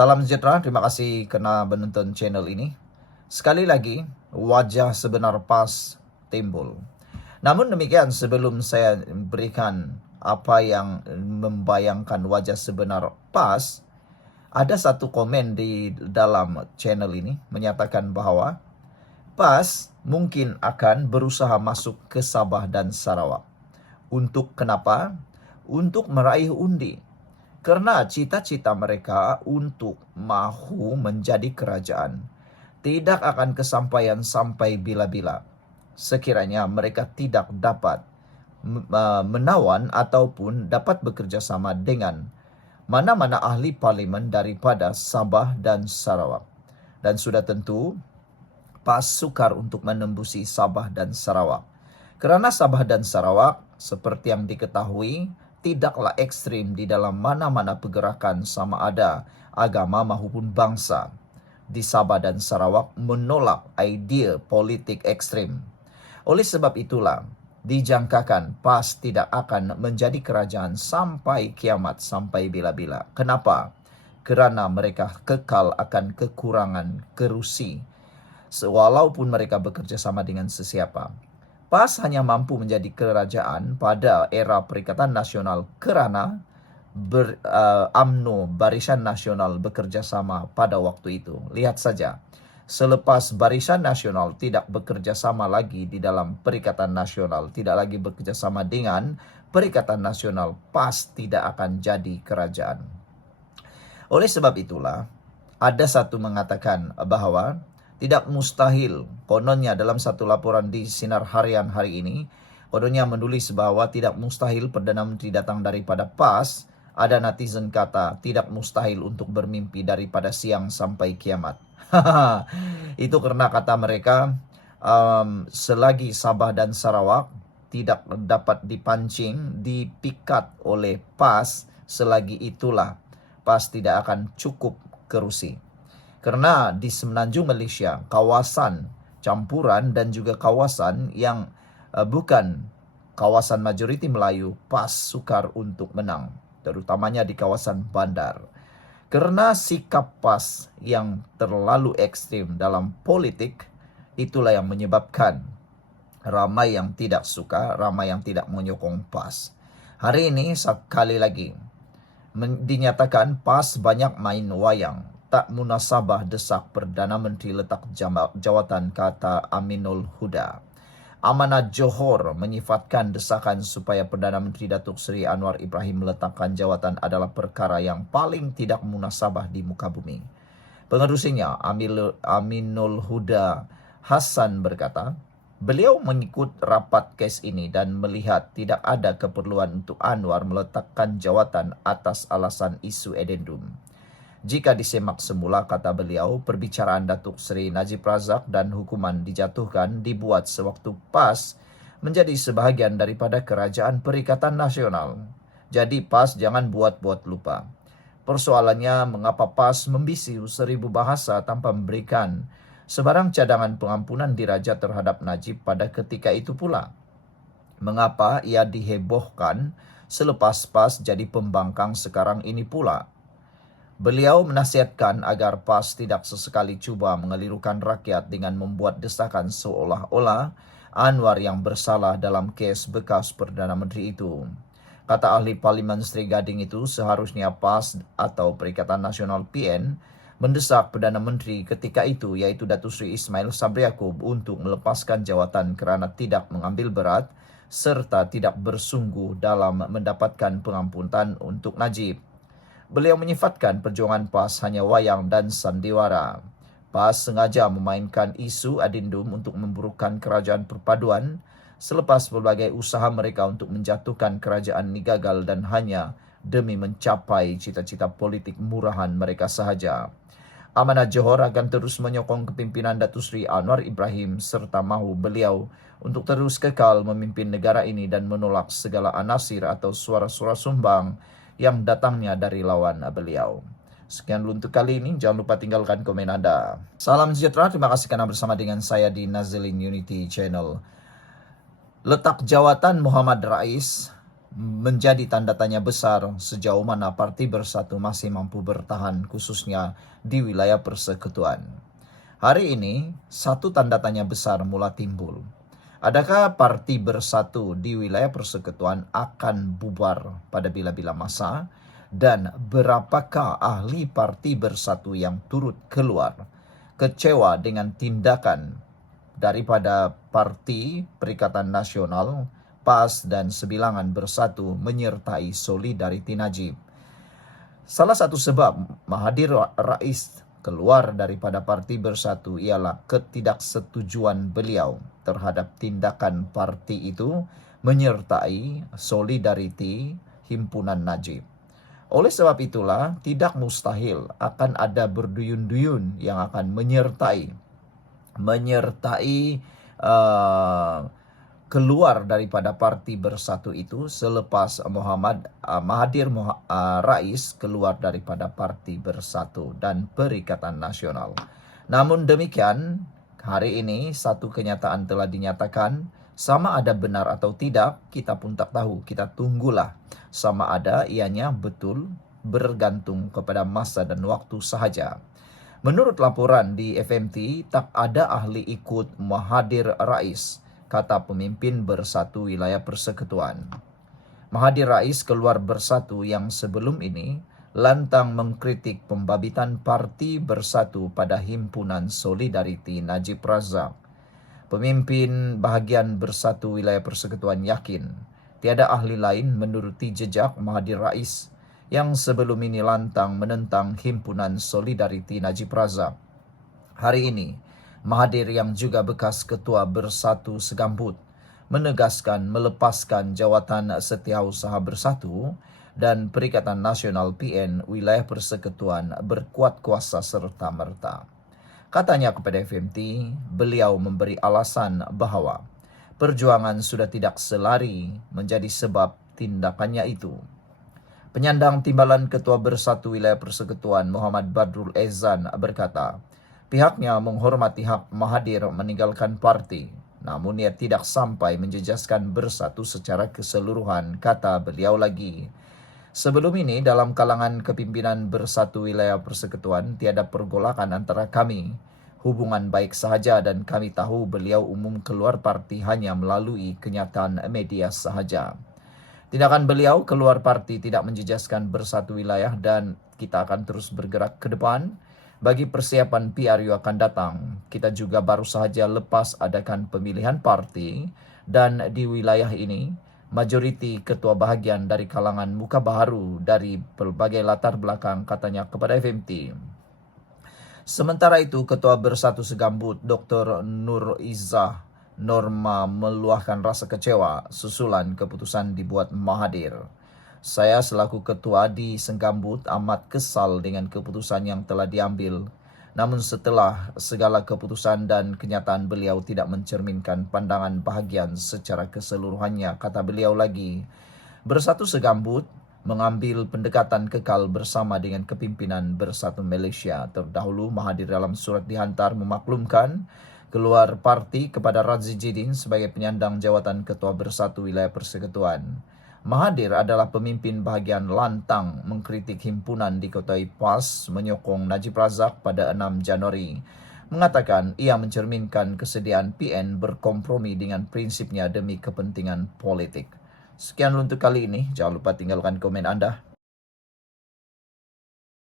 Salam sejahtera, terima kasih karena menonton channel ini. Sekali lagi, wajah sebenar PAS timbul. Namun demikian, sebelum saya berikan apa yang membayangkan wajah sebenar PAS, ada satu komen di dalam channel ini menyatakan bahwa PAS mungkin akan berusaha masuk ke Sabah dan Sarawak. Untuk kenapa? Untuk meraih undi. Karena cita-cita mereka untuk mahu menjadi kerajaan tidak akan kesampaian sampai bila-bila. Sekiranya mereka tidak dapat menawan ataupun dapat bekerja sama dengan mana-mana ahli parlimen daripada Sabah dan Sarawak. Dan sudah tentu PAS sukar untuk menembusi Sabah dan Sarawak. Karena Sabah dan Sarawak, seperti yang diketahui, tidaklah ekstrim di dalam mana-mana pergerakan sama ada agama maupun bangsa. Di Sabah dan Sarawak menolak idea politik ekstrim. Oleh sebab itulah, dijangkakan PAS tidak akan menjadi kerajaan sampai kiamat, sampai bila-bila. Kenapa? Kerana mereka kekal akan kekurangan kerusi. Walaupun mereka bekerja sama dengan sesiapa. PAS hanya mampu menjadi kerajaan pada era Perikatan Nasional kerana UMNO Barisan Nasional bekerja sama pada waktu itu. Lihat saja, selepas Barisan Nasional tidak bekerja sama lagi di dalam Perikatan Nasional, tidak lagi bekerja sama dengan Perikatan Nasional, PAS tidak akan jadi kerajaan. Oleh sebab itulah, ada satu mengatakan bahwa tidak mustahil, kononnya dalam satu laporan di Sinar Harian hari ini, kononnya menulis bahwa tidak mustahil Perdana Menteri datang daripada PAS. Ada netizen kata, tidak mustahil untuk bermimpi daripada siang sampai kiamat. Itu karena kata mereka, selagi Sabah dan Sarawak tidak dapat dipancing, dipikat oleh PAS, selagi itulah PAS tidak akan cukup kerusi. Karena di Semenanjung Malaysia, kawasan campuran dan juga kawasan yang bukan kawasan majoriti Melayu, PAS sukar untuk menang, terutamanya di kawasan bandar. Karena sikap PAS yang terlalu ekstrim dalam politik, itulah yang menyebabkan ramai yang tidak suka, ramai yang tidak menyokong PAS. Hari ini sekali lagi dinyatakan PAS banyak main wayang. Tak munasabah desak Perdana Menteri letak jawatan, kata Aminul Huda. Amanat Johor menyifatkan desakan supaya Perdana Menteri Datuk Seri Anwar Ibrahim meletakkan jawatan adalah perkara yang paling tidak munasabah di muka bumi. Pengerusinya, Aminul Huda Hassan berkata, beliau mengikut rapat kes ini dan melihat tidak ada keperluan untuk Anwar meletakkan jawatan atas alasan isu addendum. Jika disemak semula, kata beliau, perbicaraan Datuk Seri Najib Razak dan hukuman dijatuhkan dibuat sewaktu PAS menjadi sebahagian daripada Kerajaan Perikatan Nasional. Jadi PAS jangan buat-buat lupa. Persoalannya mengapa PAS membisu 1000 bahasa tanpa memberikan sebarang cadangan pengampunan diraja terhadap Najib pada ketika itu pula. Mengapa ia dihebohkan selepas PAS jadi pembangkang sekarang ini pula? Beliau menasihatkan agar PAS tidak sesekali cuba mengelirukan rakyat dengan membuat desakan seolah-olah Anwar yang bersalah dalam kes bekas Perdana Menteri itu. Kata ahli Parlimen Seri Gading itu, seharusnya PAS atau Perikatan Nasional PN mendesak Perdana Menteri ketika itu, iaitu Datuk Seri Ismail Sabri Yaakob, untuk melepaskan jawatan kerana tidak mengambil berat serta tidak bersungguh dalam mendapatkan pengampunan untuk Najib. Beliau menyifatkan perjuangan PAS hanya wayang dan sandiwara. PAS sengaja memainkan isu addendum untuk memburukkan kerajaan perpaduan selepas berbagai usaha mereka untuk menjatuhkan kerajaan ini gagal dan hanya demi mencapai cita-cita politik murahan mereka sahaja. Amanat Johor akan terus menyokong kepimpinan Datuk Seri Anwar Ibrahim serta mahu beliau untuk terus kekal memimpin negara ini dan menolak segala anasir atau suara-suara sumbang yang datangnya dari lawan beliau. Sekian dulu untuk kali ini. Jangan lupa tinggalkan komen Anda. Salam sejahtera. Terima kasih karena bersama dengan saya di Nazilin Unity Channel. Letak jawatan Muhammad Rais menjadi tanda tanya besar sejauh mana Parti Bersatu masih mampu bertahan khususnya di wilayah persekutuan. Hari ini, satu tanda tanya besar mulai timbul. Adakah Parti Bersatu di wilayah persekutuan akan bubar pada bila-bila masa? Dan berapakah ahli Parti Bersatu yang turut keluar kecewa dengan tindakan daripada Parti Perikatan Nasional, PAS dan Sebilangan Bersatu menyertai Solidariti Najib? Salah satu sebab Mahathir Rais keluar daripada Parti Bersatu ialah ketidaksetujuan beliau terhadap tindakan parti itu menyertai Solidariti Himpunan Najib. Oleh sebab itulah, tidak mustahil akan ada berduyun-duyun yang akan menyertai keluar daripada Parti Bersatu itu selepas Mahathir Rais keluar daripada Parti Bersatu dan Perikatan Nasional. Namun demikian, hari ini satu kenyataan telah dinyatakan, sama ada benar atau tidak kita pun tak tahu. Kita tunggulah, sama ada ianya betul, bergantung kepada masa dan waktu sahaja. Menurut laporan di FMT, tak ada ahli ikut Mahathir Rais, kata pemimpin Bersatu Wilayah Persekutuan. Mahathir Rais keluar Bersatu yang sebelum ini lantang mengkritik pembabitan Parti Bersatu pada Himpunan Solidariti Najib Razak. Pemimpin bahagian Bersatu Wilayah Persekutuan yakin tiada ahli lain menuruti jejak Mahathir Rais yang sebelum ini lantang menentang Himpunan Solidariti Najib Razak. Hari ini, Mahathir yang juga bekas Ketua Bersatu Segambut menegaskan melepaskan jawatan Setiausaha Bersatu dan Perikatan Nasional PN Wilayah Persekutuan berkuat kuasa serta-merta. Katanya kepada FMT, beliau memberi alasan bahawa perjuangan sudah tidak selari menjadi sebab tindakannya itu. Penyandang timbalan Ketua Bersatu Wilayah Persekutuan Muhammad Badrul Ezan berkata, pihaknya menghormati hak Mahathir meninggalkan parti, namun ia tidak sampai menjejaskan Bersatu secara keseluruhan, kata beliau lagi. Sebelum ini, dalam kalangan kepimpinan Bersatu Wilayah Persekutuan, tiada pergolakan antara kami. Hubungan baik sahaja dan kami tahu beliau umum keluar parti hanya melalui kenyataan media sahaja. Tindakan beliau keluar parti tidak menjejaskan Bersatu Wilayah dan kita akan terus bergerak ke depan. Bagi persiapan PRU akan datang, kita juga baru sahaja lepas adakan pemilihan parti dan di wilayah ini, majoriti ketua bahagian dari kalangan muka baharu dari berbagai latar belakang, katanya kepada FMT. Sementara itu, Ketua Bersatu Segambut Dr. Nur Izzah Norma meluahkan rasa kecewa susulan keputusan dibuat Mahathir. Saya selaku ketua di Segambut amat kesal dengan keputusan yang telah diambil. Namun setelah segala keputusan dan kenyataan beliau tidak mencerminkan pandangan bahagian secara keseluruhannya, kata beliau lagi. Bersatu Segambut mengambil pendekatan kekal bersama dengan kepimpinan Bersatu Malaysia. Terdahulu Mahathir dalam surat dihantar memaklumkan keluar parti kepada Radzi Jidin sebagai penyandang jawatan Ketua Bersatu Wilayah Persekutuan. Mahathir adalah pemimpin bahagian lantang mengkritik himpunan diketuai PAS menyokong Najib Razak pada 6 Januari. Mengatakan ia mencerminkan kesediaan PN berkompromi dengan prinsipnya demi kepentingan politik. Sekian untuk kali ini. Jangan lupa tinggalkan komen anda.